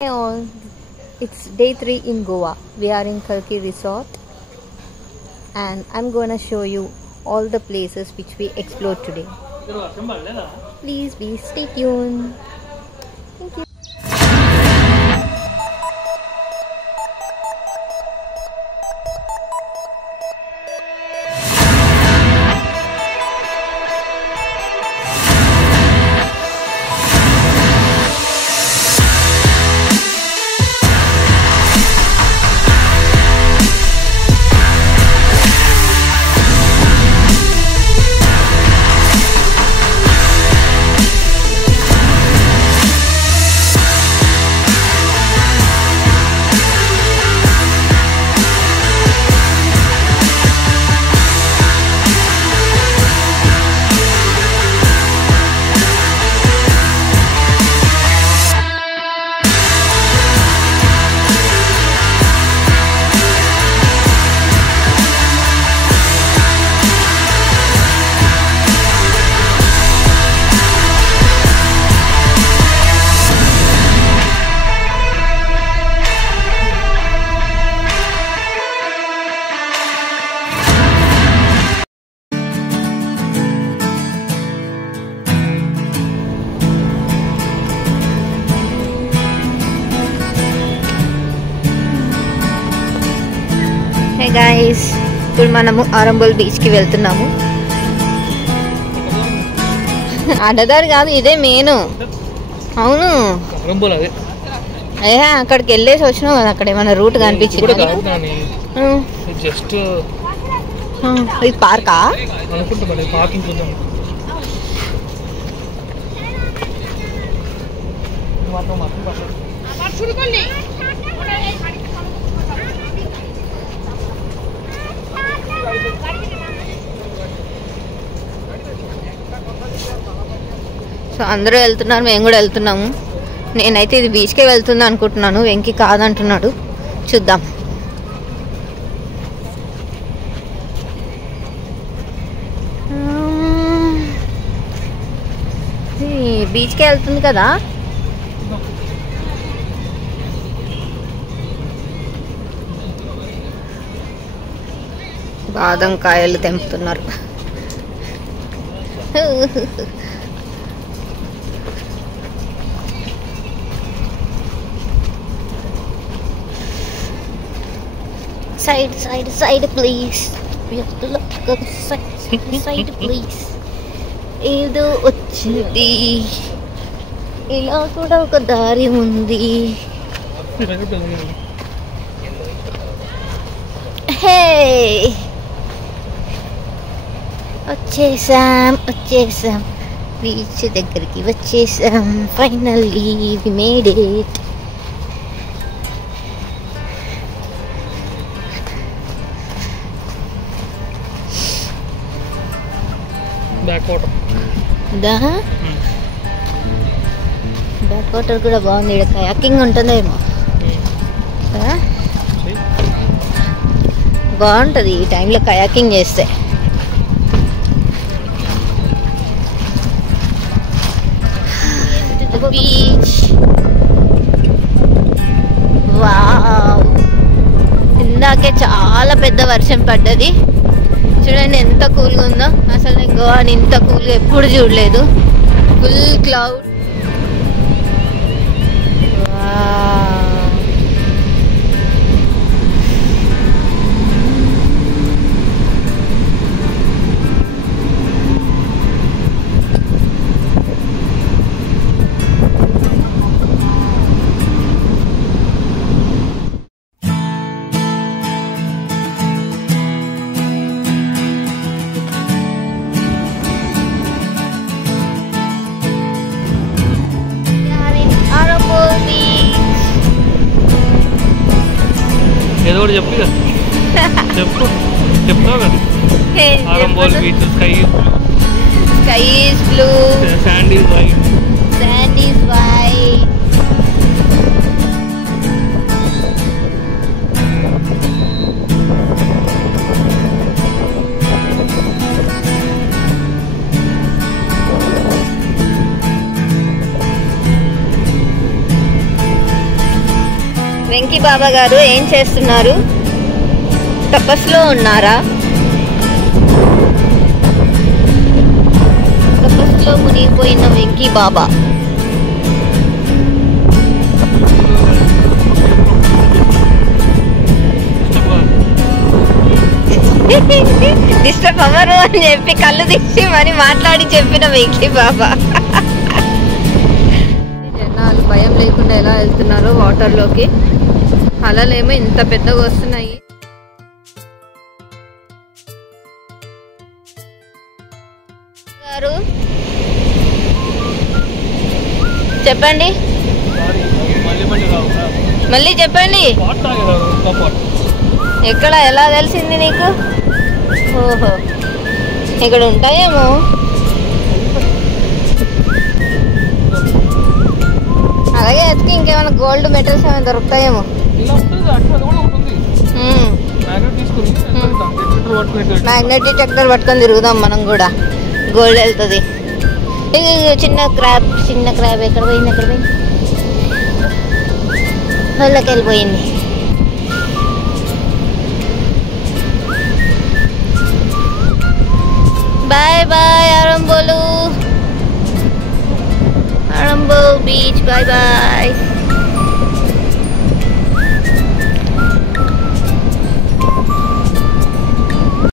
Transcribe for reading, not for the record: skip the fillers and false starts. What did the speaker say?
Hey all, it's day 3 in Goa. We are in Kalki Resort and I'm gonna show you all the places which we explored today. Please stay tuned. Thank you. Hey guys, ఇప్పుడు మనము Arambol beach కి వెళ్తున్నాము. అడదారు కాదు, ఇదే main. అవును, అయ్యా అక్కడికి వెళ్ళేసి వచ్చినావు కదా, అక్కడ ఏమైనా రూట్ కనిపించింది? ఇది పార్కా? సో అందరూ వెళ్తున్నారు, మేము కూడా వెళ్తున్నాము. నేనైతే ఇది బీచ్కే వెళ్తుంది అనుకుంటున్నాను, వెంకి కాదంటున్నాడు. చూద్దాం. బీచ్కే వెళ్తుంది కదా. బాదం కాయలు తెంపుతున్నారు. Side please. We have to look at side please. ఏదో వచ్చింది, ఇలా కూడా ఒక దారి ఉంది. హే, వచ్చేసాం బీచ్ దగ్గరికి వచ్చేసాం. Finally we made it. Back water కూడా బాగుంది. ఇక్కడ కయాకింగ్ ఉంటుందేమో, బాగుంటుంది ఈ టైంలో కయాకింగ్ చేస్తే. Beach, wow! ఇందాకే చాలా పెద్ద వర్షం పడ్డది. చూడండి ఎంత కూల్గా ఉందో. అసలు నేను గోవాని ఇంత కూల్గా ఎప్పుడు చూడలేదు. Full cloud. ఏదో ఒకటి చెప్పు చెప్తావు కదా. Arambol beach, sky is blue, sand is white. Venky Baba గారు ఏం చేస్తున్నారు? తపస్సులో ఉన్నారా? తపస్సులో మునిగిపోయిన వెంకీ బాబా. డిస్టర్బ్ అవ్వరు అని చెప్పి కళ్ళు తీసి మరి మాట్లాడి చెప్పిన వెంకీ బాబా. జనాలు భయం లేకుండా ఎలా వెళ్తున్నారు వాటర్లోకి. అలలేమో ఇంత పెద్దగా వస్తున్నాయి. గారు చెప్పండి, మళ్ళీ చెప్పండి. ఎక్కడ, ఎలా తెలిసింది నీకు? ఓహో, ఇక్కడ ఉంటాయేమో. అలాగే ఎత్తుకి ఇంకేమైనా గోల్డ్ మెటల్స్ ఏమైనా దొరుకుతాయేమో. మ్యాగ్నెట్ డిటెక్టర్ పట్టుకొని తిరుగుదాం మనం కూడా, గోల్డ్ వెళ్తుంది. చిన్న క్రాబ్ ఎక్కడ పోయింది? వాళ్ళకి వెళ్ళిపోయింది. Bye bye Arambol, Arambol beach. Bye bye.